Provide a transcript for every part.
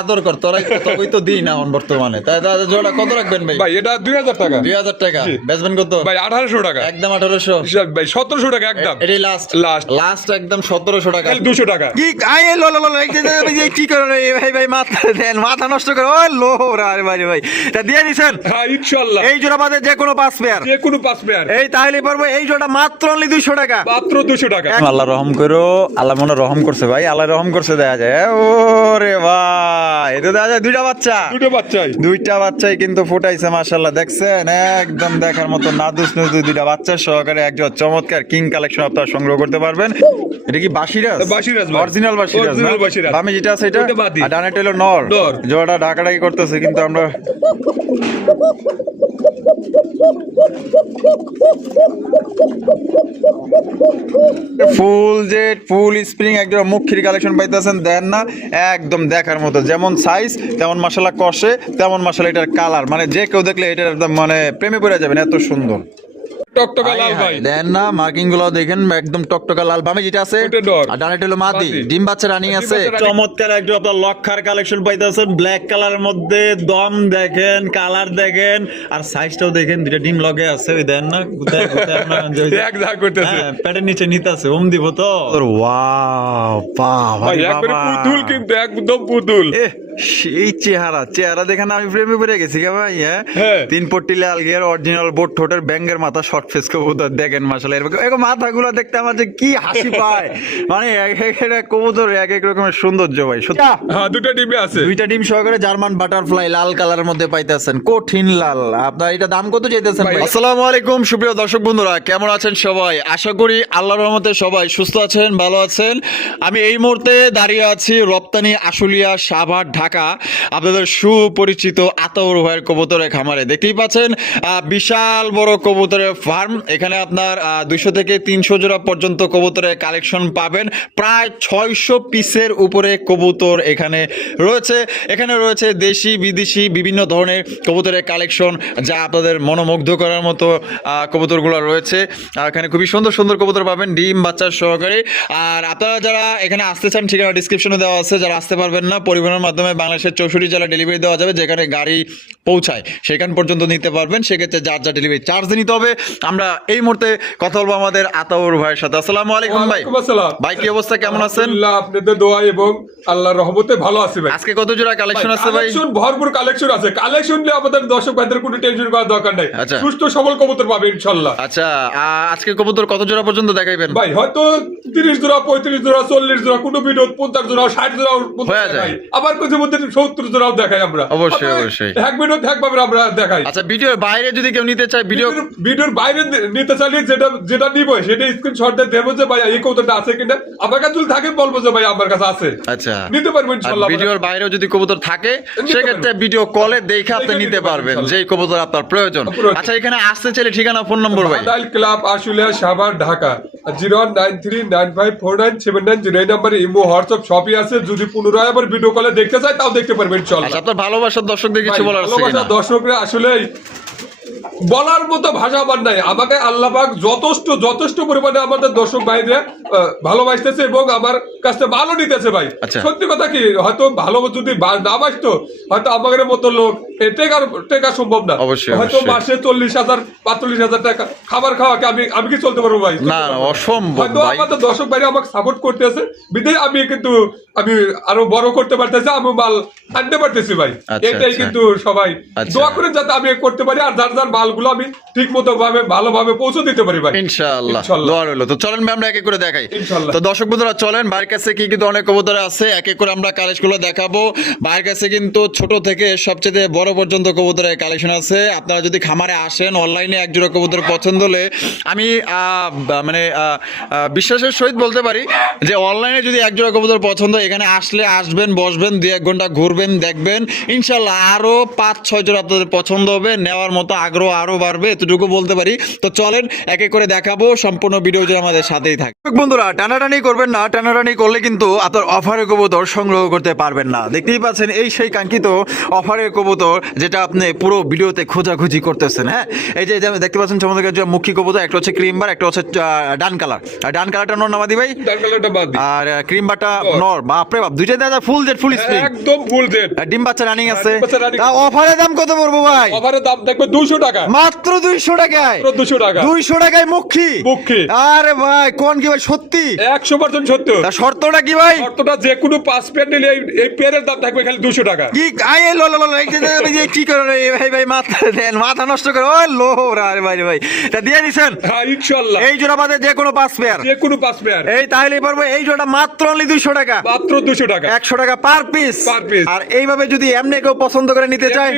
আদর কর, তোরাই তো দিই না এখন বর্তমানে। তাই জোড়া কত রাখবেন ভাই? ভাই এটা 2000 টাকা। 2000 টাকা বেচবেন কত ভাই 1800 টাকা। একদম 1800 ভাই 1700 টাকা একদম। এটাই লাস্ট একদম 1700 টাকা। 200 টাকা। কি আয় লো লো লো এই কি করে ভাই মাথা নষ্ট করে ও লো আরে ভাই তা দিয়ে দিছেন। হ্যাঁ ইনশাআল্লাহ। এই জোড়া বাদে যে কোনো 5 পেয়ার, যে কোনো 5 পেয়ার এই তাহলে পারবো এই জোড়া মাত্র অনলি 200 টাকা। মাত্র 200 টাকা। আল্লাহ রহম করো, আল্লাহ মনে রহম করছে ভাই, আল্লাহ রহম করছে। দেখা যায় ওরে ভাই, এটা দেখা যায় দুইটা বাচ্চাই কিন্তু ফুটাইছে মাশাআল্লাহ। দেখছেন একদম দেখার মতো নাদুস নুদু দুইটা বাচ্চা সহকারে একজন চমৎকার কিং কালেকশন আপনারা সংগ্রহ করতে পারবেন। এটা কি বাসিরাজ? ভাই। অরিজিনাল বাসিরাজ না? বামে যেটা আছে এটা, ওটা বাদি। আর ডানেটা হলো নর। নর। জোড়াটা ঢাকাঢাকি করতেছে কিন্তু আমরা ফুল স্প্রিং একদম মুখির কালেকশন পাইতেছেন। দেন না একদম দেখার মতো, যেমন সাইজ তেমন মাশাআল্লাহ কষে, তেমন মাশাআল্লাহ এটার কালার, মানে যে কেউ দেখলে এটার একদম মানে প্রেমে পড়ে যাবেন, এত সুন্দর। টকটকা লাল ভাই। দেন না মার্কিং গুলো দেখেন একদম টকটকা লাল। বামে যেটা আছে ওটা নর। আর ডানেটা হলো মাদি, ডিম বাচ্চা রানিং আছে। চমৎকার একদম আপনার লক্ষার কালেকশন পাইতেছেন ব্ল্যাক কালারের মধ্যে। দম দেখেন, কালার দেখেন, আর সাইজটাও দেখেন, দুইটা ডিম লগে আছে। ওই দেন না কোথায় এক ধাক করতেছে। পেটের নিচে নিতে আছে, ওম দিব তো। ওয়াও বাবা ভাই একবারে পুতুল, কিন্তু একদম পুতুল। সেই চেহারা দেখেন আমি প্রেমে পড়ে গেছি কে ভাই। হ্যাঁ। 3 পট্টি লাল গিয়ার অরিজিনাল বোট ঠোঁটের ব্যাঙ্গের মাথা, শর্ট ফেস কবুতর দেখেন মাশাআল্লাহ। এরকম মাথাগুলো দেখতে আমার যে কি হাসি পায়, মানে এক একটা কবুতর এক এক রকমের সৌন্দর্য ভাই সত্যি। হ্যাঁ দুটো ডিমে আছে। দুইটা ডিম সহকারে জার্মান বাটারফ্লাই লাল কালারের মধ্যে পাইতেছেন, কঠিন লাল। আপনার এটা দাম কত চাইতেছেন ভাই? আসসালামু আলাইকুম সুপ্রিয় দর্শক বন্ধুরা, কেমন আছেন সবাই? আশা করি আল্লাহর রহমতে সবাই সুস্থ আছেন, ভালো আছেন। আমি এই মুহূর্তে দাঁড়িয়ে আছি রপ্তানি আশুলিয়া সাভার ঢাকা, আপনাদের সুপরিচিত আতাউর ভাইয়ের কবুতরের খামারে। দেখতেই পাচ্ছেন বিশাল বড় কবুতরের ফার্ম। এখানে আপনার 200 থেকে 300 জোড়া পর্যন্ত কবুতরের কালেকশন পাবেন। প্রায় 600 পিসের উপরে কবুতর এখানে রয়েছে। এখানে রয়েছে দেশি বিদেশি বিভিন্ন ধরনের কবুতরের কালেকশন, যা আপনাদের মনোমুগ্ধ করার মতো কবুতরগুলো রয়েছে। এখানে খুবই সুন্দর সুন্দর কবুতর পাবেন ডিম বাচ্চার সহকারে। আর আপনারা যারা এখানে আসতে চান, ঠিকানা ডিসক্রিপশনে দেওয়া আছে। যারা আসতে পারবেন না, পরিবহনের মাধ্যমে বাংলাদেশের 64 জেলা ডেলিভারি দেওয়া যাবে। যেখানে গাড়ি পৌঁছায় সেখান পর্যন্ত নিতে পারবেন। সেক্ষেত্রে যার যা ডেলিভারি চার্জ নিতে হবে। আমরা এই মুহূর্তে কথা বলবো আমাদের আতাউর ভাইয়ের সাথে। আসসালামু আলাইকুম ভাই। ভাই কি অবস্থা, কেমন আছেন? আলহামদুলিল্লাহ, আপনাদের দোয়া এবং আল্লাহর রহমতে ভালো আছি ভাই। আজকে কত জোড়া কালেকশন আছে ভাই? কালেকশন ভরপুর কালেকশন আছে। কালেকশন নিয়ে আমাদের দর্শক ভাইদের কোনো টেনশন করার দরকার নাই। আচ্ছা। সুস্থ সবল কবুতর পাবে ইনশাআল্লাহ। আচ্ছা, আজকে কবুতর কত জোড়া পর্যন্ত দেখাইবেন ভাই? হয়তো 30 জোড়া, 35 জোড়া, 40 জোড়া, কোনো ভিডিও 50 জোড়া, 60 জোড়া হয়ে যায়। দেখাই। আবার কিছু মধ্যে 70 জোড়াও দেখাই আমরা। অবশ্যই, অর্থাৎ অবশ্যই। এক ভিডিও একভাবে আমরা দেখাই। আচ্ছা, ভিডিওর বাইরে যদি কেউ নিতে চায়, ভিডিওর বাইরে নিতে চাইলে যেটা নিব সেটা স্ক্রিনশট দিয়ে দেবো যে ভাই এই কবুতরটা আছে কিনা। আমার কাছে যদি থাকে বলবো যে ভাই আমার কাছে আছে। আচ্ছা, নিতে পারবো ইনশাআল্লাহ। ভিডিওর বাইরেও যদি কবুতর থাকে সেক্ষেত্রে ভিডিও কলে দেখে আপনি নিতে পারবেন যেই কবুতর আপনার প্রয়োজন। আচ্ছা, এখানে আসতে চাইলে ঠিকানা ফোন নম্বর ভাই? ডায়াল ক্লাব আশুলিয়া সাভার ঢাকা 01939549790 এই নম্বরে ইমো হোয়াটসঅ্যাপ সবই আছে। যদি পুনরায় আবার ভিডিও কলে দেখতে চাই তাও দেখতে পারবেন ইনশাআল্লাহ। আচ্ছা, আপনার ভালোবাসার দর্শকদের কিছু বলার আছে কিনা? ভালোবাসার দর্শকরা আসলে বলার মতো ভাষা আমার নাই। আমাকে আল্লাহ পাক যথেষ্ট পরিমাণে আমাদের দর্শক ভাইরা ভালোবাসতেছে এবং আমার কাছে ভালো নিতেছে ভাই। আচ্ছা। সত্যি কথা কি, হয়তো ভালো যদি না বাসতো হয়তো আমাদের মতো লোক টেকা সম্ভব না। অবশ্যই, হয়তো অবশ্যই। মাসে 40,000 45,000 টাকা খাবার খাওয়াকে আমি কি চলতে পারবো ভাই? না, অসম্ভব হয়তো ভাই। আমাদের দর্শক ভাইরা আমাকে সাপোর্ট করতেছে বিধায় আমি আরো বড় করতে পারতেছি, আমি মাল আনতে পারতেছি ভাই। আচ্ছা, এটাই আচ্ছা। কিন্তু সবাই আচ্ছা। দোয়া করে যাতে আমি করতে পারি আর যার যার মালগুলো আমি ঠিক মতো ভালোভাবে পৌঁছে দিতে পারি ভাই ইনশাআল্লাহ। ইনশাআল্লাহ। দোয়া রইলো। তো চলেন ভাই আমরা এক এক করে দেখাই। ইনশাআল্লাহ। তো দর্শক বন্ধুরা চলেন, ভাইয়ের কাছে কি কি ধরনের কবুতর আছে এক এক করে আমরা কালেকশনগুলো দেখাবো। ভাইয়ের কাছে কিন্তু ছোট থেকে সবচেয়ে বড় পর্যন্ত কবুতরের কালেকশন আছে। আপনারা যদি খামারে আসেন, অনলাইনে এক জোড়া কবুতর পছন্দ হলে আমি মানে বিশ্বাসের সহিত বলতে পারি যে অনলাইনে যদি এক জোড়া কবুতর পছন্দ, এখানে আসলে আসবেন, বসবেন, 2-1 ঘন্টা ঘুরবেন, দেখবেন, ইনশাল্লাহ আরো 5-6 জোড়া আপনাদের পছন্দ হবে। নেওয়ার মতো আগ্রহ আরো বাড়বে, এতটুকু বলতে পারি। তো চলেন এক এক করে দেখাবো। সম্পূর্ণ ভিডিও জুড়ে আমাদের সাথেই থাকবে। বন্ধুরা টানাটানি করবেন না, টানাটানি করলে কিন্তু আপনার অফারের কবুতর সংগ্রহ করতে পারবেন না। দেখতেই পাচ্ছেন এই সেই কাঙ্ক্ষিত অফারের কবুতর যেটা আপনি পুরো ভিডিওতে খোঁজাখুঁজি করতেছেন। হ্যাঁ, এই যে দেখতে পাচ্ছেন চমৎকার যে মুখী কবুতর, একটা হচ্ছে ক্রিমবার, একটা হচ্ছে ডান কালার। আর ডান কালারটা নর নামাদি ভাই, ডান কালারটা বাদ দিই। আর ক্রিমবারটা নর। বাপরে বাপ, দুইটাই দাদা ফুল জেড ফুল স্প্রিং, একদম ফুল জেড ডিম বাচ্চা রানিং আছে। ডিম বাচ্চা running তা আছে। অফারে দাম কত পড়বো ভাই? ওভারের দাম দেখবে 200 টাকা, মাত্র 200 টাকায়। মাত্র 200 টাকা। 200 টাকায় মুখী। মুখী। আরে ভাই কোন কি ভাই সত্যি? 100% সত্য। তা শর্তটা কি ভাই? অর্থটা যে কোনো 5 পেয়ার নিলে এই পেয়ারের দাম থাকবে খালি 200 টাকা। কি আই লো লো লো এই যে কি করে ভাই মাথা দেন, মাথা নষ্ট করে ওই লো আরে ভাই ভাই। তা দিয়ে দিছেন হ্যাঁ ইনশাআল্লাহ। এই জোড়া বাদে যে কোনো 5 পেয়ার। যে কোনো 5 পেয়ার এই তাহলেই পারবো এই জোড়া মাত্র অনলি 200 টাকা। মাত্র 200 টাকা। 100 টাকা পার পিস। Per piece। আর এইভাবে যদি এমনি কেউ পছন্দ করে নিতে চায়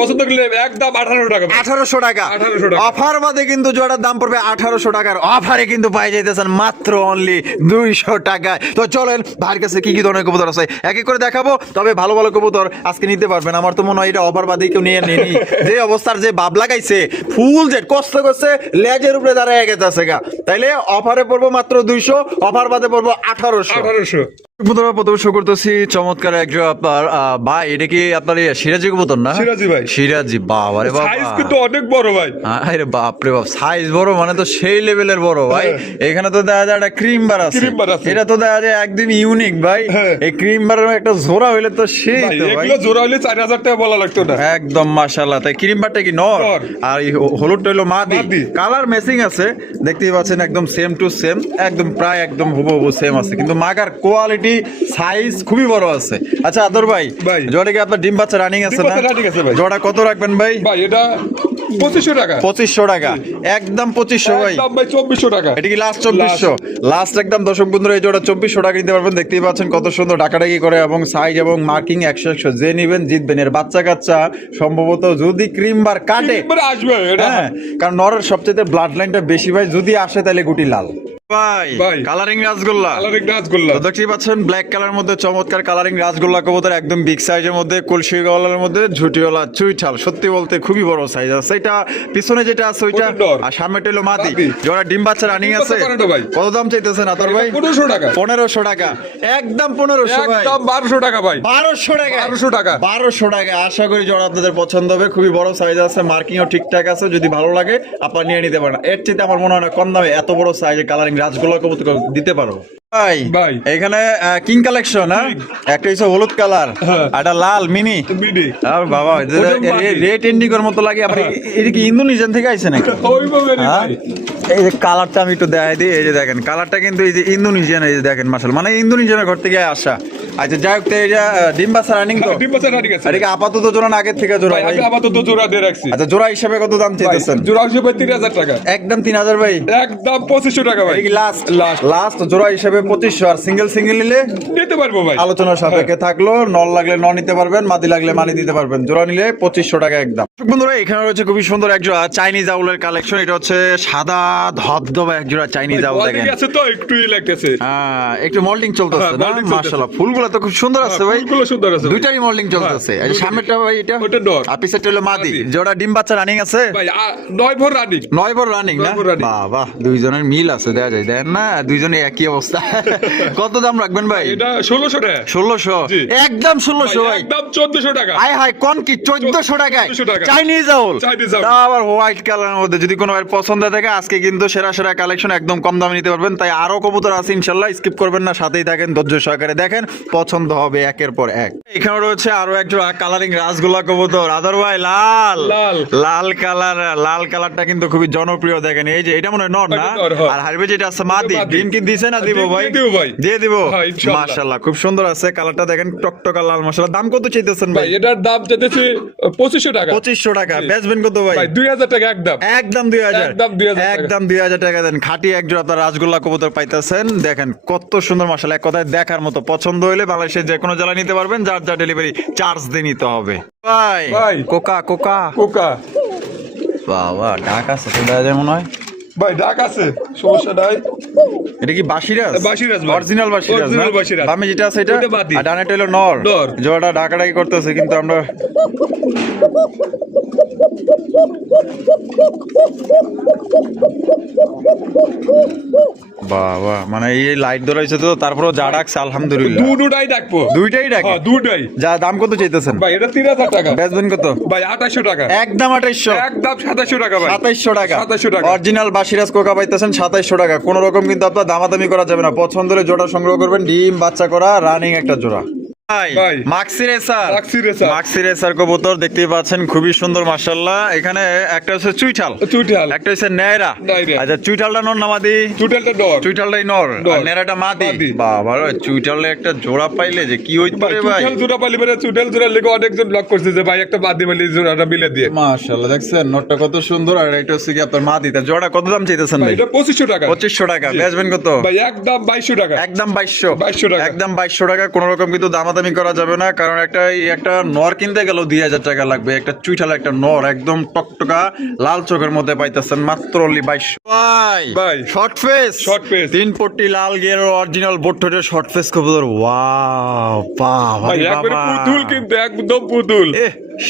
পছন্দ করলে একদম 1800 টাকা। 1800 টাকা। 1800 টাকা। অফার বাদে কিন্তু জোড়ার দাম পড়বে 1800 টাকার। অফারে কিন্তু পাই যাইতেছেন মাত্র অনলি 200 টাকায়। তো চলেন ভাইয়ের কাছে কি কি ধরনের কবুতর আছে এক এক করে দেখাবো। তবে ভালো ভালো কবুতর আজকে নিতে পারবেন। আমার তো মনে হয় এটা অফার বাদেই কেউ নিয়ে নেনি। যে অবস্থার যে ভাব লাগাইছে ফুল জেট কষ্ট করছে লেজের উপরে দাঁড়ায় গেছে গা। তাইলে অফারে পড়বো মাত্র 200, অফার বাদে পড়বো 1800। 1800। কবুতর প্রথমে শো করতেছি চমৎকার একজন আপনার ভাই, এটা কি আপনার সিরাজি কবুতর না? সিরাজি ভাই। সিরাজি, বাবা রে বাবা, সাইজ কিন্তু অনেক বড় ভাই। আরে বাপ রে বাপ, সাইজ বড় মানে তো সেই লেভেলের বড় ভাই। এখানে তো দেখা যায় একটা ক্রিম বার আছে, ক্রিম বার আছে। এটা তো দেখা যায় একদম ইউনিক ভাই। এই ক্রিম বারের একটা জোড়া হইলে তো সেই ভাই তো ভাই, এগুলো জোড়া হলে 4000 টাকা বলা লাগতো না। একদম মাশাআল্লাহ। তাই ক্রিম বারটা কি নর নর। আর এই হলুদটা হলো মাদি। মাদি। কালার ম্যাচিং আছে, দেখতেই পাচ্ছেন একদম সেম টু সেম, একদম প্রায় একদম হুবহু সেম আছে, কিন্তু মাগার কোয়ালিটি সাইজ খুবই বড় আছে। আচ্ছা আদর ভাই, ভাই। জোড়া কি আপনার ডিম বাচ্চা রানিং আছে ডিম না? বাচ্চা running আছে ভাই। জোড়া কত রাখবেন ভাই? ভাই এটা 2500 টাকা। 2500 টাকা, একদম 2500 ভাই। একদম ভাই 2400 টাকা। এটা কি লাস্ট 2400? লাস্ট একদম দর্শক বন্ধুরা এই জোড়া 2400 টাকা নিতে পারবেন। দেখতেই পাচ্ছেন কত সুন্দর ডাকাডাকি করে এবং সাইজ এবং মার্কিং 100 যে নিবেন জিতবেন। এর বাচ্চা কাচ্চা সম্ভবত যদি ক্রিম বার কাটে, এবারে আসবে এটা। হ্যাঁ, কারণ নরের সবচেয়ে ব্লাড লাইনটা বেশি ভাই, যদি আসে তাহলে গুটি লাল ভাই। ভাই। Colouring rasgulla, colouring rasgulla. তো দেখতেই পাচ্ছেন ব্ল্যাক কালার মধ্যে চমৎকার কালারিং রাসগোল্লা কবুতর, একদম বিগ সাইজের মধ্যে, কলসি গলার মধ্যে, ঝুটিওয়ালা চুইঠাল, সত্যি বলতে খুবই বড় সাইজ আছে। এটা পিছনে যেটা আছে ওইটা, ওটা নর। আর সামনেটা হলো মাদি। মাদি। জোড়া ডিম বাচ্চা রানিং ডিম আছে। বাচ্চা করে না ভাই। কত দাম চাইতেছেন আতর ভাই? 1500 টাকা। 1500 টাকা, একদম 1500 ভাই। একদম 1200 টাকা ভাই। 1200 টাকা, 1200 টাকা। 1200 টাকা। আশা করি জোড়া আপনাদের পছন্দ হবে, খুবই বড় সাইজ আছে, মার্কিংও ঠিকঠাক আছে। যদি ভালো লাগে আপনারা নিয়ে নিতে পারেন। এর চেয়ে আমার মনে হয় না কম দামে এত বড় সাইজের কালারিং রাসগোল্লা কবুতর দিতে পারো ভাই। ভাই। এখানে কিং কালেকশন, হ্যাঁ, একটা হচ্ছে হলুদ কালার, হ্যাঁ। একটা লাল মিনি। মিনি। আর বাবা ওটা মাদি। রেড ইন্ডিগোর মতো লাগে। আপনি এটা কি ইন্দোনেশিয়ান থেকে আইছে নাকি? ওইভাবে হ্যাঁ? ভাই। এই যে কালারটা আমি একটু দেখাই দিই, এই যে দেখেন কালারটা কিন্তু এই যে ইন্দোনেশিয়ান, এই যে দেখেন মাশাআল্লাহ, মানে ইন্দোনেশিয়ানের ঘর থেকে আসা। আচ্ছা যাই হোক, তো এই যে ডিম বাচ্চা রানিং তো, ডিম বাচ্চা রানিং আছে। আর এটা আপাতত জোড়া না আগের থেকে জোড়া ভাই ভাই? আমি আপাতত জোড়া দিয়ে রাখছি। আচ্ছা জোড়া হিসাবে কত দাম ভাই চাইতেছেন? জোড়া হিসেবে 3000 টাকা। একদম 3000 ভাই। একদম 2500 টাকা ভাই। এটা কি লাস্ট? লাস্ট। লাস্ট জোড়া হিসাবে 2500, আর সিঙ্গেল নিলে নিতে পারবো ভাই। আলোচনার সাপেক্ষে থাকলো। নল লাগলে ন নিতে পারবেন, মাদি লাগলে মানি দিতে পারবেন। জোড়া নিলে 2500 টাকা একদম। বন্ধুরা এখানে রয়েছে খুবই সুন্দর এক জোড়া চাইনিজ আউলের কালেকশন। এটা হচ্ছে সাদা ধবধবা এক জোড়া চাইনিজ আউল, ভাই, দেখেন। ঠিক আছে তো একটুই লাগতেছে। একটু মল্টিং চলতেছে হ্যাঁ, না? molding চলতেছে। মাশাআল্লাহ, ফুলগুলো তো খুব সুন্দর আছে ভাই। ফুলগুলো সুন্দর আছে ভাই। দুইটারই মল্টিং চলতেছে। হ্যাঁ, এই যে সামনেরটা ভাই এটা, ওটা নর। আর পিছেরটা হলো মাদি। মাদি। জোড়া ডিম বাচ্চা রানিং আছে ভাই 9 ভর রানিং। 9 ভর রানিং না? 9 ভর running। বাবা, দুইজনের মিল আছে, দেখা যায় দেন না, দুইজনে একই অবস্থা। কত দাম রাখবেন ভাই? এটা 1600 টাকা। 1600, জি। একদম 1600 ভাই। একদম 1400 টাকা। আয় হায়, কোন কি 1400 টাকায় 1400 টাকা। Chinese owl, Chinese owl. তা আবার হোয়াইট কালারের মধ্যে। যদি কোনো ভাই পছন্দ থাকে আজকে কিন্তু সেরা সেরা কালেকশন একদম কম দামে নিতে পারবেন। তাই আরো কবুতর আছে ইনশাআল্লাহ, স্কিপ করবেন না, সাথেই থাকেন, ধৈর্য সহকারে দেখেন, পছন্দ হবে একের পর এক। এখানে রয়েছে আরো এক জোড়া কালারিং রাসগোল্লা কবুতর, আদর ভাই লাল লাল। লাল কালার। লাল কালারটা কিন্তু খুবই জনপ্রিয়, দেখেন। এই যে এটা মনে হয় নর না? এটা নর, হ্যাঁ। আর হারবে যেটা আছে মাদি। মাদি। ডিম কি দিছে না দিব ডিম ভাই? দিয়ে দিব ভাই। দিয়ে দিব, হ্যাঁ, ইনশাআল্লাহ। মাশাআল্লাহ খুব সুন্দর আছে কালারটা, দেখেন টকটকা লাল। মাশাআল্লাহ, দাম কত চাইতেছেন ভাই ভাই? এটার দাম চাইতেছি 2500 টাকা। 2500 টাকা। জি। বেচবেন কত ভাই? ভাই 2000 টাকা একদম। একদম 2000, একদম 2000 টাকা। একদম 2000 টাকা দেন। খাঁটি এক জোড়া আপনার রাসগোল্লা কবুতর পাইতেছেন, দেখেন কত সুন্দর মাশাআল্লাহ, এক কথায় দেখার মতো। পছন্দ হইলে বাংলাদেশের যে কোনো জেলায় নিতে পারবেন, যার যা ডেলিভারি চার্জ দিয়ে নিতে হবে ভাই। ভাই। Coca Coca, Coca. বাবা ডাক আছে তো, দেখা যায় মনে হয়। ভাই ডাক আছে, সমস্যা নাই। এটা কি বাসিরাজ? বাসিরাজ ভাই। অরিজিনাল বাসিরাজ না? Original বাসিরাজ। বামে যেটা আছে এটা, ওটা মাদি। আর ডানেটা হলো নর। নর। জোড়াটা ডাকাডাকি করতেছে, কিন্তু আমরা বাবা, মানে এই লাইট ধরাইছে তো, তারপরও যা ডাকছে আলহামদুলিল্লাহ। দুটাই ডাকবো। দুইটাই ডাকে? হ্যাঁ দুটাই। যা দাম কত চাইতেছেন ভাই এটা 3000 টাকা। বেচবেন কত ভাই 2800 টাকা। একদম 2800, একদম 2700 টাকা ভাই। 2700 টাকা। 2700 টাকা। অরিজিনাল বাসিরাজ কোকা পাইতেছেন 2700 টাকা। কোন রকম কিন্তু আপনার দামাদামি করা যাবে না। পছন্দ হলে জোড়া সংগ্রহ করবেন। ডিম বাচ্চা করা রানিং একটা জোড়া। ভাই। Maksi racer Maksi racer. Maksi racer কবুতর দেখতেই পাচ্ছেন, খুবই সুন্দর মাশাআল্লাহ। এখানে একটা হচ্ছে চুইঠাল, চুইঠাল। একটা হচ্ছে নেয়রা। নেয়রা। আচ্ছা চুইঠালটা নর না মাদি? চুইঠালটা নর। চুইঠালটাই নর, নর। আর নেয়রাটা মাদি। মাদি। বাবা রে, চুইঠালে একটা জোড়া পাইলে যে কি হইতো রে ভাই। চুইঠাল জোড়া পালি মানে চুইঠাল জোড়া লেগে অনেকজন ব্লক করছে যে ভাই একটা মাদি মালি জোড়াটা মিলে দিয়ে। মাশাআল্লাহ, দেখছেন নরটা কত সুন্দর, আর এটা হচ্ছে কি আপনার মাদি। তার জোড়া কত দাম চাইতেছেন ভাই ভাই? এটা 2500 টাকা। 2500 টাকা। বেচবেন কত? ভাই একদম 2200 টাকা। একদম 2200। 2200 টাকা। একদম 2200 টাকা। কোন রকম কিন্তু দামাদামি করা যাবে না, কারণ একটা নর কিনতে গেল 2000 টাকা লাগবে। একটা চুইঠাল একটা নর একদম টকটকা লাল চোখের মধ্যে পাইতেছেন মাত্র অনলি 2200। ভাই। Short face. Short face। 3 পট্টি লাল গিয়ারের অরিজিনাল বোট্টোটের শর্ট ফেস কবুতর। ওয়াও বাবা ভাই রে একবারে বাবা। পুতুল কিন্তু একদম পুতুল।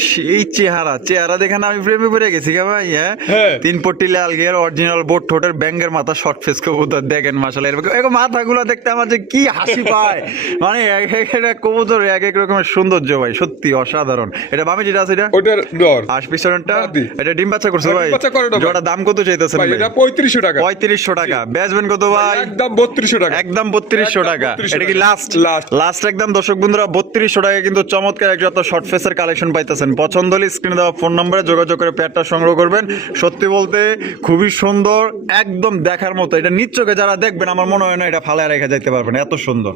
সেই চেহারা দেখে না আমি প্রেমে পড়ে গেছি গা ভাই। হ্যাঁ। 3 পট্টি লাল গিয়ার অরিজিনাল বোট ঠোঁটের ব্যাঙ্গের মাথা শর্ট ফেস কবুতর দেখেন মাশাআল্লাহ। এরকম মাথাগুলো দেখতে আমার যে কি হাসি পায়, মানে এক একটা কবুতর এক এক রকমের সৌন্দর্য ভাই, সত্যি অসাধারণ। এটা বামে যেটা আছে এটা ওটার নর। আর পিছনেরটা মাদি। এটা ডিম বাচ্চা করছে ডিম ভাই। বাচ্চা করে না ভাই। জোড়া দাম কত চাইতেছেন ভাই ভাই? এটা 3500 টাকা। 3500 টাকা। বেচবেন কত ভাই? একদম 3200 টাকা। একদম 3200 একদম টাকা। 3200 এটা কি লাস্ট? লাস্ট। লাস্ট একদম দর্শক বন্ধুরা 3200 টাকা কিন্তু চমৎকার একটা শর্ট ফেসের কালেকশন পাইতেছেন। পছন্দ হলে স্ক্রিনে দেওয়া ফোন নম্বরে যোগাযোগ করে পেয়ারটা সংগ্রহ করবেন। সত্যি বলতে খুবই সুন্দর, একদম দেখার মতো। এটা নিশ্চয়ই যারা দেখবেন আমার মনে হয় না এটা ফালায় রেখে যাইতে পারবেন, এত সুন্দর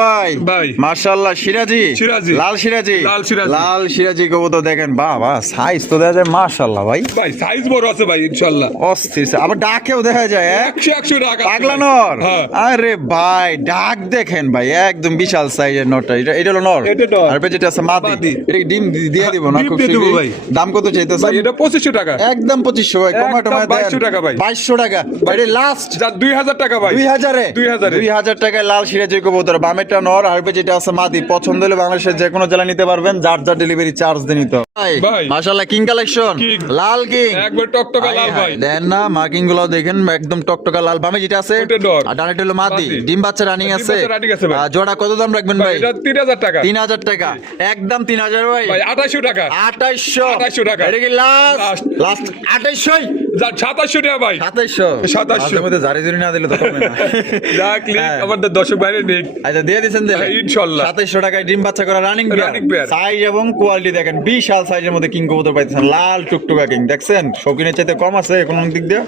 ভাই। ভাই। মাশাআল্লাহ, সিরাজি। সিরাজি। লাল সিরাজি। লাল সিরাজি। লাল সিরাজি কবুতর দেখেন, বাবা সাইজ তো দেখা যায় মাশাআল্লাহ ভাই, ভাই সাইজ বড় আছে ভাই ইনশাআল্লাহ। অস্থির। আবার ডাকেও দেখা যায় 100 টাকা। পাগলা নর। হ্যাঁ। আরে ভাই ডাক দেখেন ভাই, একদম বিশাল সাইজের নরটা। এটা হলো নর। এটা নর। আর পেছনে আছে মাদি। মাদি। এটা কি ডিম দিয়ে দিব না? ডিম খুব দিয়ে দিব শীঘ্রই। ভাই। দাম কত চাইতেছেন? ভাই এটা 2500 টাকা। একদম 2500 ভাই। কমায় একদম টমায় দেন। 2200 টাকা ভাই। 2200 টাকা। এটা লাস্ট যা 2000 টাকা ভাই। 2000 এ 2000 টাকায় লাল সিরাজি কবুতর। বামেরটা নর, আর যেটা আছে মাদি। পছন্দ হলে বাংলাদেশের যে কোনো জেলা নিতে পারবেন, যার যার ডেলিভারি চার্জ দিয়ে নিতে হবে। ভাই। মাশাআল্লাহ, কিং কালেকশন। King। লাল কিং একবার টকটকা লাল ভাই। দেন না, মার্কিং গুলো দেখেন একদম টকটকা লাল। বামে যেটা আছে ওটা নর। আর ডানেরটা হলো মাদি। মাদি। ডিম বাচ্চা রানিং ডিম আছে। বাচ্চা running আছে ভাই। জোড়া কত দাম রাখবেন ভাই ভাই? এটা 3000 টাকা। 3000 টাকা। একদম 3000 ভাই। ভাই 2800 টাকা। 2800 টাকা। এটা কি লাস্ট? Last। লাস্ট 2800 যা 2700 টাকা ভাই। 2700 2700 এর মধ্যে জারি জুরি না দিলে তো কমে না। যা ক্লিক হ্যাঁ। আমাদের দর্শক ভাইরে নিক। আচ্ছা দিয়ে দিবেন দিলে হ্যাঁ, ইনশাআল্লাহ। 2700 টাকায় ডিম বাচ্চা করা রানিং Running pair। সাইজ এবং কোয়ালিটি দেখেন, বিশাল সাইজের মধ্যে কিং কবুতর পাইতেছেন। লাল টুকটুকা কিং দেখছেন, শৌখিনের চাইতে কম আছে কোন দিক দিয়ে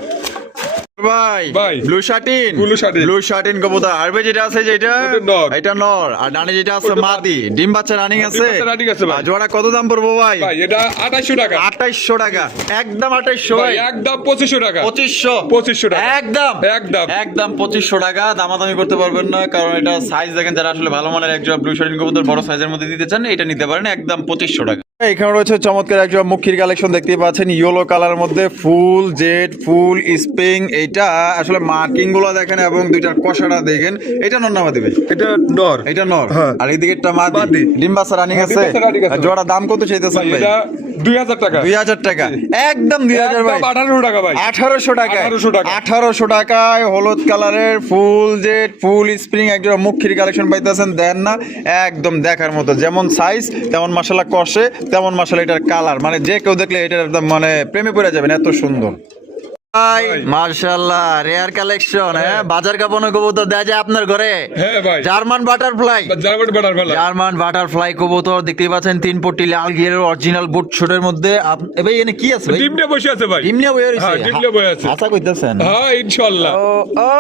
ভাই। ভাই। Blue satin. Blue satin. Blue satin কবুতর। আর ভাই যেটা আছে যেটা ওটা নর। এটা নর, আর ডানে যেটা আছে ওটা মাদি। ডিম বাচ্চা রানিং আছে। বাচ্চা running আছে ভাই। আর জোড়া কত দাম পড়বো ভাই? ভাই এটা 2800 টাকা। 2800 টাকা। একদম 2800 ভাই ভাই। একদম 2500 টাকা। 2500 টাকা। একদম একদম। একদম 2500 টাকা। দামাদামি করতে পারবেন না, কারণ এটা সাইজ দেখেন, যারা আসলে ভালো মানের একজোড়া ব্লু শার্টিন কবুতর বড় সাইজের মধ্যে দিতে চান এটা নিতে পারেন, একদম 2500 টাকা। এখানে রয়েছে চমৎকার একজোড়া মুখির কালেকশন দেখতেই পাচ্ছেন, ইয়েলো কালারের মধ্যে ফুল জেড ফুল স্প্রিং। এটা আসলে মার্কিং গুলো দেখেন এবং দুইটার কষাটা দেখেন। এটা নর না মাদি ভাই? এটা নর। এটা নর। হ্যাঁ। আর এইদিকে একটা মাদি। মাদি। ডিম বাচ্চা রানিং হ্যাঁ, আছে। ডিম বাচ্চা running আছে। আর জোড়া দাম কত চাইতেছেন ভাই ভাই? এটা 2000 টাকা। 2000 টাকা। একদম 2000 ভাই। একদম 1800 টাকা ভাই। 1800 টাকা। 1800 টাকা। 1800 টাকায় হলুদ কালারের ফুল জেড ফুল স্প্রিং একজোড়া মুখির কালেকশন পাইতেছেন। দেন না, একদম দেখার মতো। যেমন সাইজ তেমন মাশাআল্লাহ কষে, তেমন মাশাআল্লাহ এটার কালার, মানে যে কেউ দেখলে এটার একদম মানে প্রেমে পড়ে যাবেন, এত সুন্দর। ভাই মাশাআল্লাহ, রেয়ার কালেকশন। হ্যাঁ, বাজার কাপানো কবুতর দেয়া যায় আপনার ঘরে। হ্যাঁ ভাই। German butterfly. German butterfly. German butterfly কবুতর দেখতেই পাচ্ছেন, 3 পট্টি লাল গিয়ারের অরিজিনাল বুট শোটের মধ্যে। ভাই এনে কি আছে ভাই? ডিম নিয়ে বসে আছে ভাই। ডিম নিয়ে বয়ে রয়েছে। হ্যাঁ, ডিম নিয়ে বয়ে আছে। আশা কইতেছেন? হ্যাঁ ইনশাআল্লাহ। ও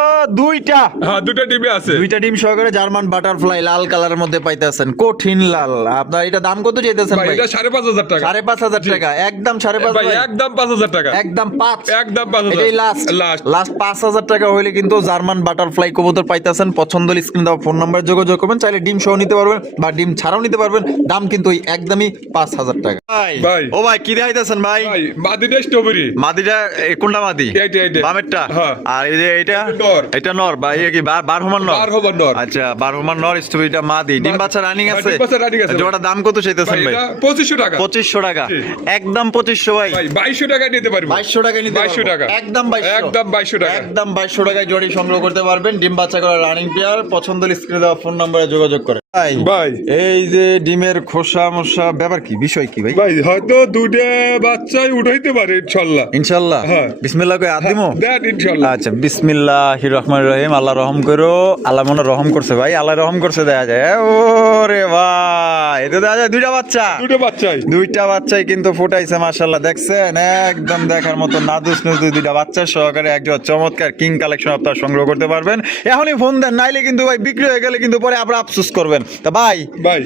দুইটা। হ্যাঁ দুটো ডিমে আছে। দুইটা ডিম সহকারে জার্মান বাটারফ্লাই লাল কালারের মধ্যে পাইতেছেন, কঠিন লাল। আপনার এটা দাম কত চাইতেছেন ভাই ভাই? এটা 5500 টাকা। 5500 টাকা। একদম 5500 ভাই একদম 5000 টাকা। একদম 5। একদম 5000। এটাই লাস্ট লাস্ট। লাস্ট 5000 টাকা হইলে কিন্তু জার্মান বাটারফ্লাই কবুতর পাইতেছেন। পছন্দ হলে স্ক্রিন দেওয়া ফোন নাম্বারে যোগাযোগ করবেন। চাইলে ডিম সহ নিতে পারবেন বা ডিম ছাড়াও নিতে পারবেন। দাম কিন্তু ওই একদমই 5000 টাকা। ভাই। ও ভাই কি দেখাইতেছেন ভাই? ভাই মাদিটা স্ট্রবেরি। মাদিটা কোনটা মাদি? এইটা। বামেরটা? হ্যাঁ। আর এই যে এটা নর। এটা নর ভাই, কি বারহমান নর? বারহমান নর। আচ্ছা, বারহমান নর স্ট্রবেরিটা মাদি। ডিম বাচ্চা রানিং হ্যাঁ, আছে। ডিম বাচ্চা running আছে। জোড়া দাম কত চাইতেছেন ভাই ভাই? এটা 2500 টাকা। 2500 টাকা। জি। একদম 2500 ভাই। ভাই 2200 টাকা নিতে পারবো। 2200 টাকা নিতে 2200 পারবো। টাকা। একদম 2200 একদম 2200 টাকা। একদম 2200 টাকায় জোড়ি সংগ্রহ করতে পারবেন। ডিম বাচ্চা করা রানিং পেয়ার। পছন্দ হলে স্ক্রিনে দেওয়া ফোন নম্বরে যোগাযোগ করে। ভাই এই যে ডিমের খোসা মোসা ব্যাপার কি, বিষয় কি ভাই? ভাই হয়তো দুইটা বাচ্চাই উঠাইতে পারে ইনশাল্লাহ। ইনশাল্লাহ। হ্যাঁ। বিসমিল্লাহ কই আদিমো। দেন ইনশাল্লাহ। আচ্ছা, বিসমিল্লাহির রহমানির রহিম। আল্লাহ রহম করো। আল্লাহ মনে রহম করছে ভাই, আল্লাহ রহম করছে। দেখা যায় ওরে ভাই, এটা দেখা যায় দুইটা বাচ্চা। দুইটা বাচ্চাই দুইটা বাচ্চাই কিন্তু ফুটাইছে মাশাআল্লাহ, দেখছেন একদম দেখার মতো নাদুস নুদু দুইটা বাচ্চা সহকারে একজন চমৎকার কিং কালেকশন আপনারা সংগ্রহ করতে পারবেন। এখনই ফোন দেন, নাইলে কিন্তু ভাই বিক্রি হয়ে গেলে কিন্তু পরে আবার আফসোস করবেন। তা ভাই ভাই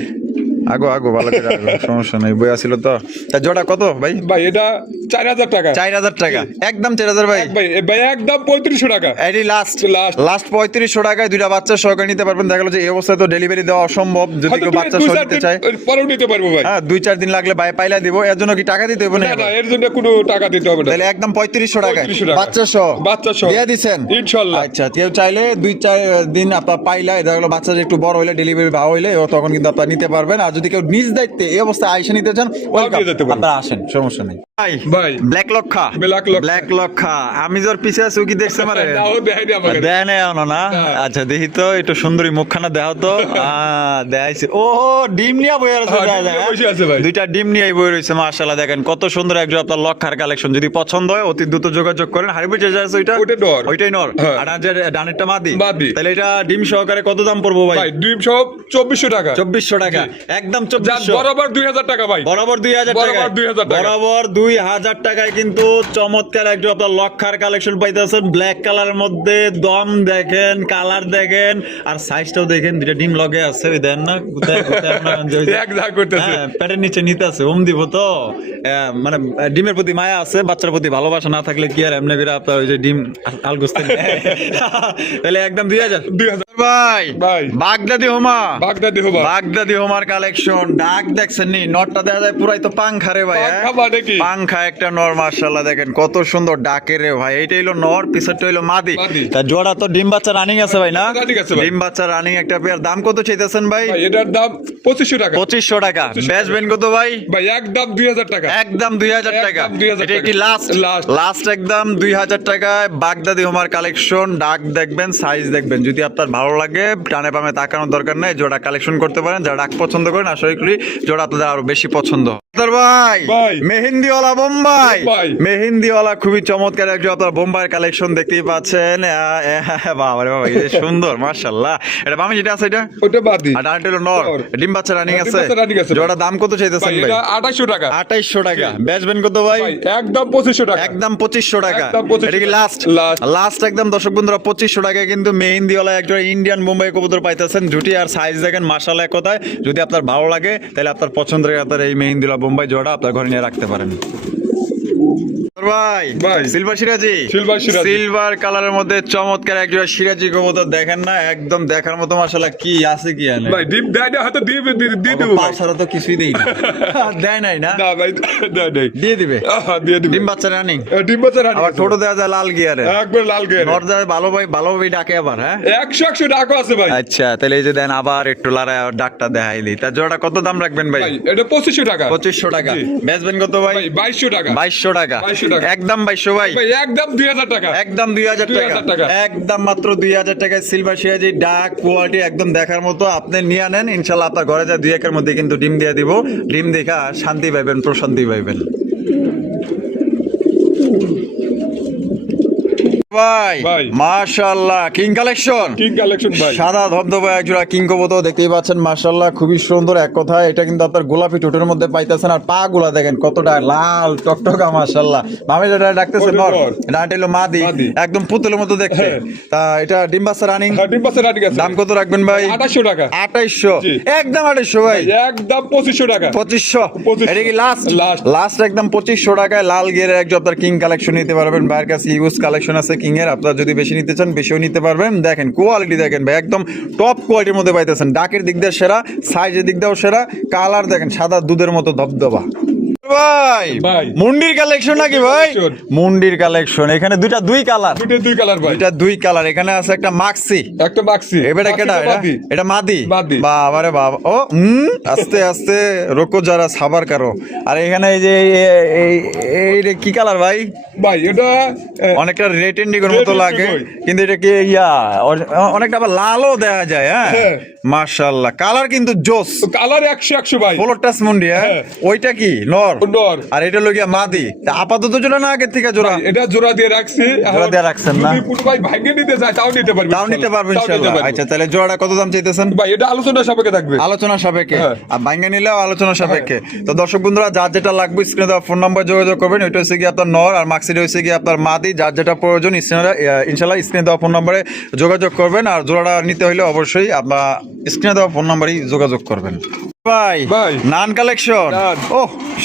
আগো আগো ভালো করে আগো, সমস্যা নাই, বই আসিল তো। তা জোড়া কত ভাই? ভাই এটা 4000 টাকা। 4000 টাকা, একদম 4000 ভাই। ভাই ভাই একদম 3500 টাকা। এটি লাস্ট Last। লাস্ট 3500 টাকায় দুইটা বাচ্চা সহকারে নিতে পারবেন। দেখা গেলো যে এই অবস্থায় তো ডেলিভারি দেওয়া অসম্ভব, যদি হয়তো কেউ বাচ্চা দুই সহ চার নিতে দিন চায়। পরেও নিতে পারবো ভাই। হ্যাঁ, 2-4 দিন লাগলে ভাই পাইলা দিব। এর জন্য কি টাকা দিতে হবে না? না না, এর জন্য কোনো টাকা দিতে হবে না। তাহলে একদম 3500 টাকায় 3500 টাকা। বাচ্চা সহ বাচ্চা সহ। দিয়ে দিছেন ইনশাল্লাহ। আচ্ছা, কেউ চাইলে 2-4 দিন আপনার পাইলা, দেখা গেলো বাচ্চা একটু বড় হইলে, ডেলিভারি ভালো হইলে তখন কিন্তু আপনার নিতে পারবেন। আর যদি কেউ নিজ দায়িত্বে এই অবস্থায় আইসা নিতে চান, দিয়ে যেতে পারেন। আপনারা আসেন, সমস্যা নেই। ভাই ব্ল্যাক লক্ষা, Black লক্ষা। ব্ল্যাক লক্ষা। আমি যার পিছে আছি ও কি দেখছে মারে? তাও দেখাইনি আমাকে। দেয় না এখনো না? না। আচ্ছা, দেখি তো একটু সুন্দরী মুখখানা দেখাও তো। দেখাইছে। ও ডিম নিয়ে বই আছে, হ্যাঁ, দেখা ডিম যায়, নিয়ে হ্যাঁ? বসে আছে ভাই। দুইটা ডিম নিয়ে বই রয়েছে মাশাআল্লাহ। দেখেন কত সুন্দর একজন আপনার লক্ষার কালেকশন। যদি পছন্দ হয় অতি দ্রুত যোগাযোগ করেন। হারিবি যে আছে ওইটা, ওইটা নর। ওইটাই নর। হ্যাঁ। আর যে ডানেরটা মাদি। মাদি। তাহলে এটা ডিম সহকারে কত দাম পড়বো ভাই? ভাই ডিম সব 2400 টাকা। 2400 টাকা, একদম যান 2400। বরাবর 2000 টাকা ভাই। বরাবর 2000 টাকা, বরাবর 2000 টাকা। বরাবর 2000 টাকায় কিন্তু চমৎকার একটু আপনার লক্ষার কালেকশন পাইতেছেন। ব্ল্যাক কালারের মধ্যে দম দেখেন, কালার দেখেন, আর সাইজটাও দেখেন। দুইটা ডিম লগে আছে, ওই দেন না এক ঝাঁক করতেছে। পেটের নিচে নিতে আছে, ওম দিব তো। মানে ডিমের প্রতি মায়া আছে, বাচ্চার প্রতি ভালোবাসা না থাকলে কি আর এমনি করে আপনার ওই যে ডিম আলগোস্তে তাহলে একদম 2000 ভাই। ভাই। বাগদাদি হোমা, বাগদাদি হবা। বাগদাদি হোমার কালেকশন। ডাক দেখছেন নি? নটটা দেখা যায় পুরাই তো পাংখা রে ভাই, হ্যাঁ? পাংখা মানে কি? পাংখা একটা নর মাশাআল্লাহ, দেখেন কত সুন্দর ডাকে রে ভাই। এইটা হলো নর, পিছরটা হলো মাদি। মাদি। তা জোড়া তো ডিম বাচ্চা রানিং আছে ভাই না? Running আছে ভাই। ডিম বাচ্চা রানিং একটা পেয়ার। দাম কত চাইতেছেন ভাই? ভাই এটার দাম 2500 টাকা। 2500 টাকা। বেচবেন কত ভাই? ভাই একদম 2000 টাকা। একদম 2000 টাকা। একদম 2000 এটা কি টাকা। লাস্ট? Last। লাস্ট একদম 2000 টাকায় বাগদাদি হোমার কালেকশন। ডাক দেখবেন, সাইজ দেখবেন। যদি আপনার ভালো লাগে, ডানে বামে তাকানোর দরকার নাই, জোড়া কালেকশন করতে পারেন। যারা ডাক পছন্দ করেন, আশা করি জোড়া আপনাদের আরো বেশি পছন্দ হবে। ভাই ভাই। মেহেন্দিওয়ালা বোম্বাই, বোম্বাই। মেহেন্দিওয়ালা খুবই চমৎকার একজন আপনার বোম্বাইয়ের কালেকশন দেখতেই পাচ্ছেন। বাবা রে বাবা, এটা সুন্দর মাশাআল্লাহ। এটা বামে যেটা আছে এটা, ওটা বাদি। আর ডানটা হলো নর। নর। ডিম বাচ্চা রানিং ডিম আছে। বাচ্চা running আছে। জোড়া দাম কত চাইতেছেন ভাই ভাই? এটা 2800 টাকা। 2800 টাকা। বেচবেন কত ভাই? ভাই একদম 2500 টাকা। একদম 2500 টাকা। একদম 2500 এটা কি লাস্ট? Last। লাস্ট একদম দর্শক বন্ধুরা 2500 টাকায় কিন্তু মেহেন্দিওয়ালা একটা ইন্ডিয়ান বোম্বাই কবুতর পাইতেছেন। জুটি আর সাইজ দেখেন মাশাআল্লাহ এক কথায়। যদি আপনার ভালো লাগে তাহলে আপনার পছন্দের আপনার এই মেহেন্দিওয়ালা বোম্বাই জোড়া আপনার ঘরে নিয়ে রাখতে পারেন। ভাই ভাই। সিলভার সিরাজি, সিলভার সিরাজি। সিলভার কালারের মধ্যে চমৎকার একজোড়া সিরাজি কবুতর দেখেন না, একদম দেখার মতো মাশাআল্লাহ। কি আছে কি আনে ভাই ডিম দেয় না, হয়তো দিয়ে দেবো ভাই। ছাড়া তো কিছুই দেই না। দেয় নাই না? না ভাই দেয় নাই। দিয়ে দিবে। দিয়ে দিবে। ডিম বাচ্চা রানিং। ডিম বাচ্চা রানি আবার আছে। ছোট দেওয়া যায় লাল গিয়ারে। একবার লাল গের। নর দেওয়া ভালো ভাই, ভালোভাবে ডাকে আবার, হ্যাঁ? 100 টাকা আছে ভাই। আচ্ছা, তাহলে এই যে দেন আবার একটু লড়াই ডাকটা দেখাই দিই। তার জোড়া কত দাম রাখবেন ভাই? ভাই এটা 2500 টাকা। 2500 টাকা। জি। বেচবেন কত ভাই? ভাই 2200 টাকা। 2200 টাকা। 2200 টাকা। একদম 2200 ভাই। ভাই একদম 2000 টাকা। একদম 2000 টাকা। 2000 টাকা। একদম মাত্র 2000 টাকায় সিলভার সিরাজি ডাক কোয়ালিটি একদম দেখার মতো। আপনি নিয়ে নেন, ইনশাআল্লাহ আপনার ঘরে যা 2-1 মধ্যে কিন্তু ডিম দিয়ে দিব। ডিম দেখা শান্তি পাইবেন, প্রশান্তি পাইবেন। ভাই ভাই। মাশাআল্লাহ কিং কালেকশন। কিং কালেকশন ভাই। সাদা ধবধবে একজোড়া কিং কবুতর দেখতেই পাচ্ছেন মাশাআল্লাহ, খুবই সুন্দর। এক কথায় এটা কিন্তু আপনার গোলাপি ঠোঁটের মধ্যে পাইতেছেন। আর পা গুলা দেখেন কতটা লাল টকটকা মাশাআল্লাহ। মামি যেটা ডাকতেছে ওটা নর, নর। এটা হলো মাদি। মাদি। একদম পুতুলের মতো দেখতে। হ্যাঁ। তা এটা ডিম বাচ্চা রানিং। হ্যাঁ ডিম বাচ্চা রানি আছে। দাম কত রাখবেন ভাই? 2800 টাকা। 2800। জি। একদম 2800 ভাই। একদম 2500 টাকা। 2500। 2500 এটা কি লাস্ট? Last। লাস্ট একদম 2500 টাকায় লাল গিয়ারের একজন আপনার কিং কালেকশন নিতে পারবেন। ভাইয়ের কাছে ইউজ কালেকশন আছে কিং এর। আপনারা যদি বেশি নিতে চান বেশিও নিতে পারবেন। দেখেন কোয়ালিটি দেখেন ভাই, একদম টপ কোয়ালিটির মধ্যে পাইতেছেন। ডাকের দিক দিয়ে সেরা, সাইজের দিক দিয়েও সেরা, কালার দেখেন সাদা দুধের মতো ধবধবা। ভাই ভাই। মুন্ডির কালেকশন নাকি ভাই? Collection। মুন্ডির কালেকশন, এখানে দুই কালার, দুই কালার ভাই, দুই কালার। এখানে আছে একটা মাক্সি, একটা বাক্সি এবারে কেডা এটা মাদি। মাদি। বাবা রে বাবা, ও আস্তে আস্তে রোকো যারা সাবার কারো। আর এখানে এই যে এই কি কালার ভাই? ভাই এটা অনেকটা রেড ইন্ডিগোর মতো Red লাগে, indigo। কিন্তু এটা কি অনেকটা আবার লালও দেখা যায়। হ্যাঁ হ্যাঁ। মাশাআল্লাহ, কালার কিন্তু জোস। কালার 100 ভাই। ফলোর টাচ মুন্ডি। হ্যাঁ হ্যাঁ। ওইটা কি নর? নর। আর এটা লগিয়া মাদি। তা আপাতত জোড়া না আগের থেকে জোড়া? ভাই, এটা জোড়া দিয়ে রাখছি। জোড়া দিয়ে রাখছেন না? যদি পুরো ভাই ভাঙে নিতে চায় তাও নিতে পারবে, তাও নিতে পারবেন তাও নিতে ইনশাআল্লাহ। পারবে। আচ্ছা তাহলে জোড়াটা কত দাম চাইতেছেন? ভাই এটা আলোচনা সাপেক্ষে থাকবে। আলোচনা সাপেক্ষে। হ্যাঁ। আর ভাঙ্গা নিলেও আলোচনা সাপেক্ষে। তো দর্শক বন্ধুরা, যার যেটা লাগবে স্ক্রিনে দেওয়া ফোন নাম্বার যোগাযোগ করবেন। ওইটা হচ্ছে কি আপনার নর, আর মাক্সিটা হচ্ছে কি আপনার মাদি। যার যেটা প্রয়োজন ইনশাআল্লাহ স্ক্রিনে দেওয়া ফোন নাম্বারে যোগাযোগ করবেন। আর জোড়াটা নিতে হলে অবশ্যই আপনার স্ক্রিনে দেওয়া ফোন নাম্বারেই যোগাযোগ করবেন। ভাই ভাই। নান কালেকশন, নান। ও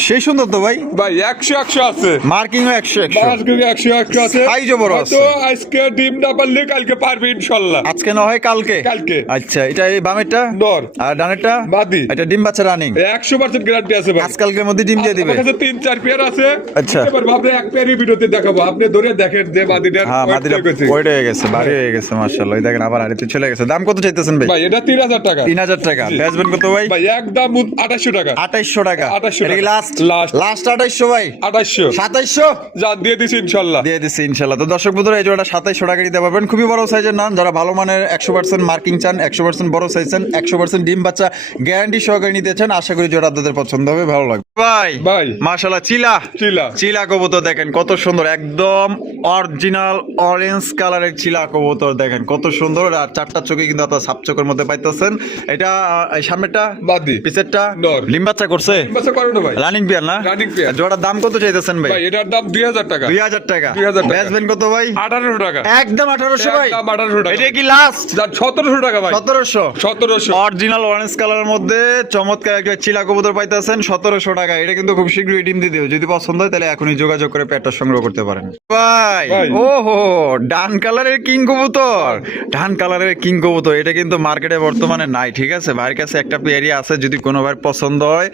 সেই সুন্দর তো ভাই। ভাই 100 আছে। মার্কিং 100 আজকে 100 আছে। Size ও বড় আছে। তো আজকে ডিম না পারলে কালকে পারবে ইনশাআল্লাহ। আজকে না হয় কালকে। কালকে। আচ্ছা, এটা এই বামেরটা নর। আর ডানেরটা মাদি। এটা ডিম বাচ্চা রানিং। 100% গ্যারান্টি আছে ভাই। আজকালকের মধ্যে ডিম দিয়ে দিবে। আমার কাছে 3-4 পেয়ার আছে। আচ্ছা। এবার ভাবলে এক পেয়ারই ভিডিওতে দেখাবো, আপনি ধরে দেখেন যে মাদিটার হ্যাঁ weight মাদিটা হয়ে গেছে। ওইট হয়ে গেছে, ভারী হয়ে গেছে মাশাআল্লাহ। এই দেখেন আবার আরেকটু চলে গেছে। দাম কত চাইতেছেন ভাই? ভাই এটা 3000 টাকা। 3000 টাকা। জি। বেচবেন কত ভাই? ভাই একদম 2800 টাকা। 2800 টাকা। 2800 এটা কি টাকা। লাস্ট? Last। লাস্ট 2800 ভাই। 2800 2700 যা দিয়ে দিছি ইনশাআল্লাহ। দিয়ে দিচ্ছি ইনশাল্লাহ। তো দর্শক বন্ধুরা, এই জোড়াটা 2700 টাকা দিতে পারবেন। খুবই বড় সাইজের নান। যারা ভালো মানের 100% মার্কিং চান, 100% বড় সাইজ চান, 100% ডিম বাচ্চা গ্যারান্টি সহকারে নিতে চান, আশা করি জোড়া আপনাদের পছন্দ হবে, ভালো লাগবে। ভাই ভাই। মাশাআল্লাহ, চিলা চিলা। চিলা কবুতর দেখেন কত সুন্দর, একদম অরিজিনাল অরেঞ্জ কালারের চিলা কবুতর দেখেন কত সুন্দর। আর চারটা চোখে কিন্তু আপনার সাপ চোখের মধ্যে পাইতেছেন। এটা এই সামনেরটা মাদি। পিছেরটা নর। ডিম বাচ্চা করছে, বাচ্চা করো না ভাই। রানিং পেয়ার না? Running pair। জোড়ার দাম কত চাইতেছেন ভাই? ভাই এটার দাম 2000 টাকা। 2000 টাকা। 2000 টাকা। বেচবেন কত ভাই? 1800 টাকা। একদম 1800 ভাই। একদম 1800 টাকা। এটা কি লাস্ট? যা 1700 টাকা ভাই। 1700। 1700 অরিজিনাল অরেঞ্জ কালারের মধ্যে চমৎকার একটা চিলা কবুতর পাইতেছেন 1700 টাকা। এটা কিন্তু খুব শীঘ্রই ডিম দিয়ে দেবে। যদি পছন্দ হয় তাহলে এখনই যোগাযোগ করে পেটটা সংগ্রহ করতে পারেন ভাই। ভাই। ওহো, ডান কালারের কিং কবুতর। ডান কালারের কিং কবুতর এটা কিন্তু মার্কেটে বর্তমানে নাই, ঠিক আছে? ভাইয়ের কাছে একটা পেয়ারি আছে, যদি কোনো ভাইয়ের পছন্দ হয়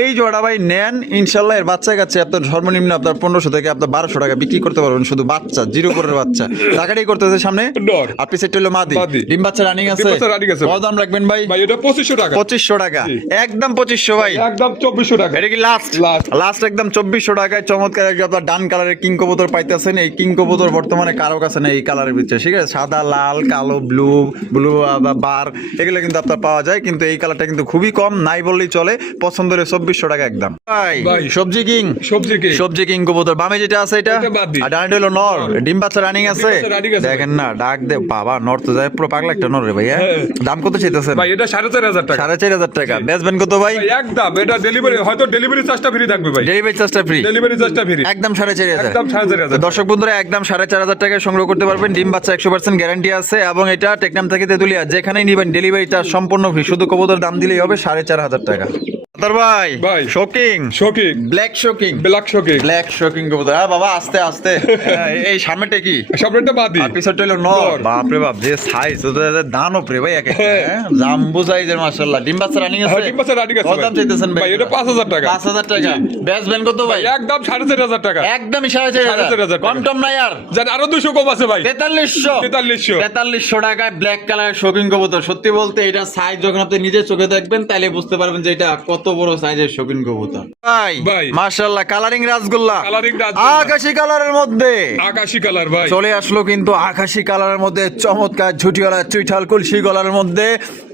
এই জোড়া ভাই নেন ইনশাল্লাহ। এর বাচ্চা কাছে আপনার সর্বনিম্ন আপনার 1500 থেকে আপনার 1200 টাকা বিক্রি করতে পারবেন, শুধু বাচ্চা, জিরো করে বাচ্চা। টাকাটাই করতেছে সামনে নর। আর পিছেরটা হলো মাদি। মাদি। ডিম বাচ্চা রানিং আছে। ডিম বাচ্চা running আছে। কত দাম রাখবেন ভাই? ভাই এটা 2500 টাকা। 2500 টাকা। জি। একদম 2500 ভাই। একদম 2400 টাকা। এটা কি লাস্ট? Last। লাস্ট একদম 2400 টাকায় চমৎকার একটা আপনার ডান কালারের কিং কবুতর পাইতেছেন। এই কিং কবুতর বর্তমানে কারো কাছে নেই এই কালারের ভিতরে, ঠিক আছে? সাদা, লাল, কালো, ব্লু বার এগুলো কিন্তু আপনার পাওয়া যায়, কিন্তু এই কালারটা কিন্তু খুবই কম, নাই বললেই চলে। পছন্দ হলে 2400 টাকা একদম ভাই। ভাই। সবজি কিং। সবজি কি? সবজি কিং কবুতর বামে যেটা আছে এটা, এটা বাদ দিই। আর ডানটা হলো নর। ডিম বাচ্চা রানিং আছে। বাচ্চা running আছে দেখেন না, ডাক দে বাবা, নর তো যায় পুরো পাগলা একটা নর রে ভাই। হ্যাঁ? হ্যাঁ। দাম কত চাইতেছেন? ভাই এটা 4500 টাকা। 4500 টাকা। বেচবেন কত ভাই? ভাই একদম এটা ডেলিভারি, হয়তো ডেলিভারি চার্জটা ফ্রি থাকবে ভাই। ডেলিভারি চার্জটা ফ্রি। ডেলিভারি চার্জটা ফ্রি। একদম 4500। একদম 4500। তো দর্শক বন্ধুরা, একদম 4500 টাকায় সংগ্রহ করতে পারবেন। ডিম বাচ্চা 100% গ্যারান্টি আছে, এবং এটা টেকনাম থেকে তেতুলিয়া যেখানেই নিবেন ডেলিভারি চার্জ সম্পূর্ণ ফ্রি। শুধু কবুতর দাম দিলেই হবে 4500 টাকা। আতর ভাই। ভাই। Shocking. Shocking. Black shocking. Black shocking. Black shocking কবুতর। হ্যাঁ বাবা, আস্তে আস্তে। এই সামনেটা কি? সামনেটা মাদি। আর পিছরটা হলো নর। বাপ রে বাপ, যে সাইজ, ওদের দানও প্রে ভাই একে। জাম্বু সাইজের মাশাআল্লাহ। ডিম বাচ্চা রানিং আছে। হ্যাঁ, ডিম বাচ্চা running আছে কত ভাই। দাম চাইতেছেন ভাই? ভাই এটা 5000 টাকা। 5000 টাকা। বেচবেন কত ভাই? একদম 4500 টাকা। একদমই 4500 টাকা। কম টম নাই আর। জান আরো 200 কম আছে ভাই। 4300 টাকায় ব্ল্যাক কালার শোকিং কবুতর। সত্যি বলতে এটা সাইজ যখন আপনি নিজে চোখে দেখবেন তাহলে বুঝতে পারবেন যে এটা কত বড় সাইজের শোকিং কবুতর ভাই। ভাই। মাশাআল্লাহ, কালারিং রাসগোল্লা। কালারিং রাসগোল্লা। আকাশী কালারের মধ্যে আকাশী কালার ভাই। চলে আসলো কিন্তু আকাশী কালারের মধ্যে চমৎকার ঝুটিওয়ালা চুইঠাল কলসি গলার মধ্যে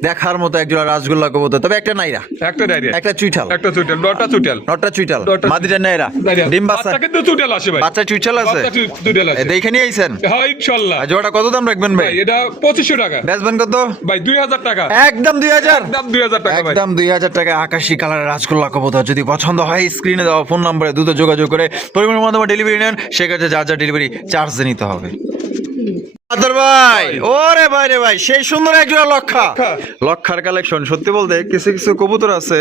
দেখার মতো একজোড়া রাসগোল্লা কবুতর। তবে একটা নাইরা, একটা ডায়রিয়া। একটা চুইঠাল, একটা চুটেল, নটা চুটেল। নটটা চুইঠাল, নটটা- মাদিটা নাইরা। ডায়রিয়া। ডিম বাচ্চা, বাচ্চা কিন্তু চুটেল আসে ভাই। বাচ্চা চুইঠাল আছে। বাচ্চা চুটেল আছে। দেখে নিয়ে আইছেন। হ্যাঁ ইনশাআল্লাহ। আর জোড়াটা কত দাম রাখবেন ভাই? ভাই এটা 2500 টাকা। বেচবেন কত ভাই 2000 টাকা। একদম 2000। একদম 2000 টাকা ভাই। একদম 2000 টাকা আকাশী কালারের রাজগোল্লা কবুতর। যদি পছন্দ হয় স্ক্রিনে দেওয়া ফোন নম্বরে দ্রুত যোগাযোগ করে পরিমাণের মাধ্যমে ডেলিভারি নেন, সেক্ষেত্রে যা যা ডেলিভারি চার্জ নিতে হবে। আদর ভাই ওরে ভাই রে ভাই সেই সুন্দর একজোড়া লক্ষা লক্ষার কালেকশন সত্যি বলতে কিছু কিছু কবুতর আছে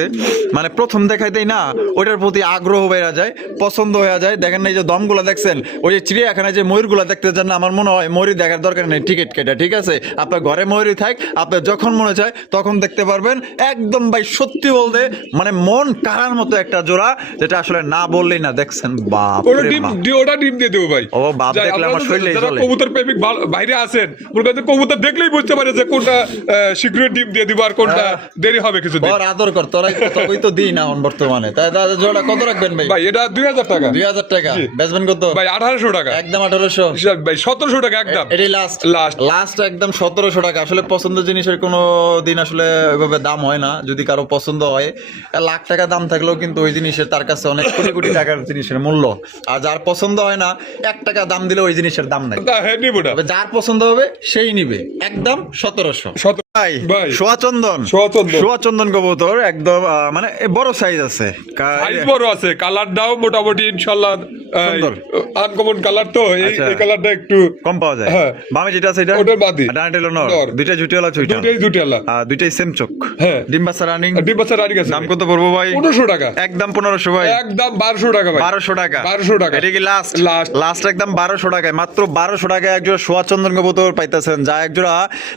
মানে প্রথম দেখাইতেই না ওটার প্রতি আগ্রহ বেড়ে যায় পছন্দ হয়ে যায় দেখেন না এই যে দমগুলা দেখছেন ওই যে চিড়িয়াখানায় যে ময়ূরগুলা দেখতে যান না আমার মনে হয় ময়ূরী দেখার দরকার নেই টিকিট কেটে ঠিক আছে আপনার ঘরে ময়ূরী থাক আপনার যখন মনে চায় তখন দেখতে পারবেন একদম ভাই সত্যি বলতে মানে মন কাড়ার মতো একটা জোড়া যেটা আসলে না বললেই না দেখছেন বাপ ওটা রে ডিম বাপ। ওটা ডিম দিয়ে দেবো ভাই। ও বাপ যাই, দেখলে আমার আপনারা শরীরেই যারা জ্বলে। কবুতর প্রেমিক বাইরে আছেন মনে করেন কবুতর দেখলেই বুঝতে পারে যে কোনটা শীঘ্রই ডিম দিয়ে দিব আর কোনটা দেরি হবে কিছুদিন। ওর আদর কর তোরা তবেই তো দিই না এখন বর্তমানে তাই দাদা জোড়া কত রাখবেন ভাই ভাই এটা 2000 টাকা 2000 টাকা জি। বেচবেন কত ভাই 1800 টাকা একদম 1800 ভাই 1700 টাকা একদম এটাই লাস্ট Last। লাস্ট একদম 1700 টাকা আসলে পছন্দের জিনিসের কোনো দিন আসলে ওইভাবে দাম হয় না যদি কারো পছন্দ হয় লাখ টাকা দাম থাকলেও কিন্তু ওই জিনিসের তার কাছে অনেক কোটি কোটি টাকার জিনিসের মূল্য আর যার পছন্দ হয় না 1 টাকা দাম দিলে ওই জিনিসের দাম নাই তা হ্যাঁ নিব না তবে যার পছন্দ হবে সেই নিবে একদম 1700 ভাই ভাই। সোয়াচন্দন সোয়াচন্দন। সোয়াচন্দন কবুতর একদম মানে বড় সাইজ আছে সাইজ বড় আছে কালারটাও মোটামুটি ইনশাআল্লাহ সুন্দর। আনকমন কালার তো আচ্ছা। এই কালারটা একটু কম পাওয়া যায় হ্যাঁ। বামে যেটা আছে এটা ওটার বাদই। ডানটা হলো নর নর। দুইটা জুটিওয়ালা ছুইটা দুটাই দুইটাই সেম চোখ হ্যাঁ। ডিম বাচ্চা রানিং ডিম বাচ্চা রানি গেছে দাম কত পড়বো ভাই 1500 টাকা একদম 1500 ভাই একদম 1200 টাকা ভাই 1200 টাকা 1200 টাকা এটা কি লাস্ট Last। লাস্ট একদম 1200 টাকায় মাত্র 1200 টাকায় একজোড়া সোয়াচন্দন কবুতর পাইতেছেন যা একজোড়া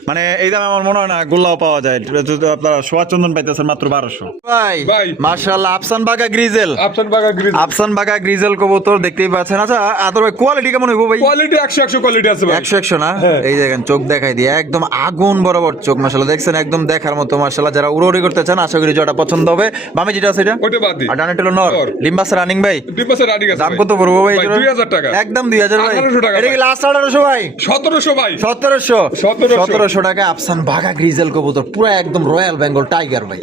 মানে এই দামে আমার মনে হয় না গোল্লাও পাওয়া যায় যদি আপনারা সোয়াচন্দন পাইতেছেন মাত্র 1200 ভাই ভাই। মাশাআল্লাহ আফসান বাগা গ্রিজেল আফসান বাগা গ্রিজ আফসান বাগা গ্রিজেল কবুতর দেখতেই পাচ্ছেন আচ্ছা আদর ভাই কোয়ালিটি কেমন হইব ভাই কোয়ালিটি 100 কোয়ালিটি আছে ভাই 100 না হ্যাঁ। এই দেখেন চোখ দেখাই দিয়ে একদম আগুন বরাবর চোখ মাশাআল্লাহ দেখছেন একদম দেখার মতো মাশাআল্লাহ যারা উড়োউড়ি করতে চান আশা করি যেটা পছন্দ হবে বামে যেটা আছে এটা ওইটা বাদ দি আর ডানে হলো নর নর। ডিম্বাস রানিং ভাই ডিম বাচ্চা রানি গেছে দাম কত পড়বো ভাই 2000 টাকা একদম 2000 ভাই 1800 টাকা এটা কি ভাই। লাস্ট 1800 ভাই 1700 ভাই 1700 টাকা আফসান বাঘা গ্রিজেল কবুতর পুরো একদম রয়্যাল বেঙ্গল টাইগার ভাই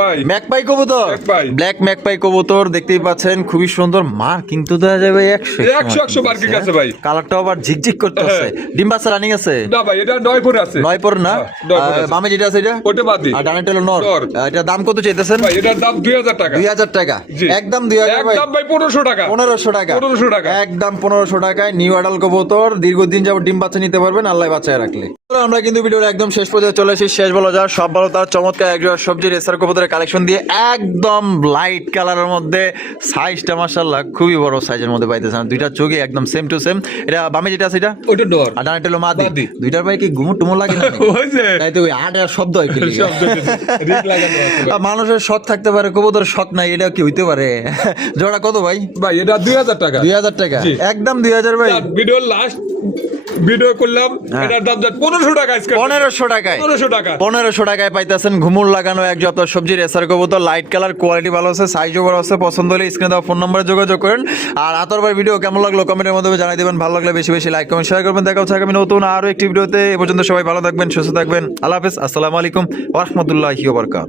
ভাই। ম্যাকপাই কবুতর ম্যাকপাই। ব্ল্যাক ম্যাকপাই কবুতর দেখতেই পাচ্ছেন খুবই সুন্দর মার কিন্তু দেওয়া যাবে 100 মার্কিং আছে ভাই। কালারটাও আবার ঝিকঝিক করতেছে ডিম্বাসা রানিং আছে না ভাই এটা 9 ফুট আছে নয় পর না হ্যাঁ, 9 ফুট আছে। বামে যেটা আছে এটা ওইটা বাদ দি আর ডানে হলো নর নর। এটা দাম কত চাইতেছেন ভাই এটার দাম 2000 টাকা 2000 টাকা জি। একদম 2000 ভাই একদম ভাই 1500 টাকা 1500 টাকা 1500 টাকা। একদম 1500 টাকায় নিউ আডাল কবুতর দীর্ঘদিন যাবত ডিম বাচ্চা নিতে পারবেন আল্লাহ বাচ্চায় রাখলে তো আমরা কিন্তু ভিডিওর একদম শেষ পর্যায়ে চলে এসেছি শেষ বলা যায় সব ভালো তার চমৎকার একজোড়া সবজি রেসার কবুতরের কালেকশন দিয়ে একদম লাইট কালারের মধ্যে সাইজটা মাশাআল্লাহ খুবই বড় সাইজের মধ্যে পাইতেছেন দুইটা চোখই একদম সেম টু সেম এটা বামে যেটা আছে এটা ওইটা ডর আর ডানে হলো মাদি মাদি। দুইটার ভাই কি ঘুমো টুমো লাগে না ওই যে তাই তো ওই আটের শব্দ হয় কি লিগা? শব্দ রিক লাগানো আছে ভাই। মানুষের শখ থাকতে পারে কবুতর শখ নাই এটা কি হইতে পারে জোড়া কত ভাই ভাই এটা 2000 টাকা 2000 টাকা জি। একদম 2000 ভাই ভিডিও লাস্ট ভিডিও করলাম হ্যাঁ। এটার দাম 1500 টাকা আজকে 1500 টাকায় 1500 টাকা 1500 টাকায় পাইতেছেন ঘুমুর লাগানো এক জোড়া সবজির এসার কবুতর লাইট কালার কোয়ালিটি ভালো আছে সাইজও বড় আছে পছন্দ হলে স্ক্রিনে দেওয়া ফোন নম্বরে যোগাযোগ করেন আর আতর ভাই ভিডিও কেমন লাগলো কমেন্টের মধ্যে জানাই দিবেন ভালো লাগলে বেশি বেশি লাইক কমেন্ট শেয়ার করবেন দেখা হচ্ছে আগামী নতুন আরো একটি ভিডিওতে এ পর্যন্ত সবাই ভালো থাকবেন সুস্থ থাকবেন আল্লাহ হাফেজ আসসালামু আলাইকুম ওয়া রাহমাতুল্লাহি ওয়া বারাকাতুহু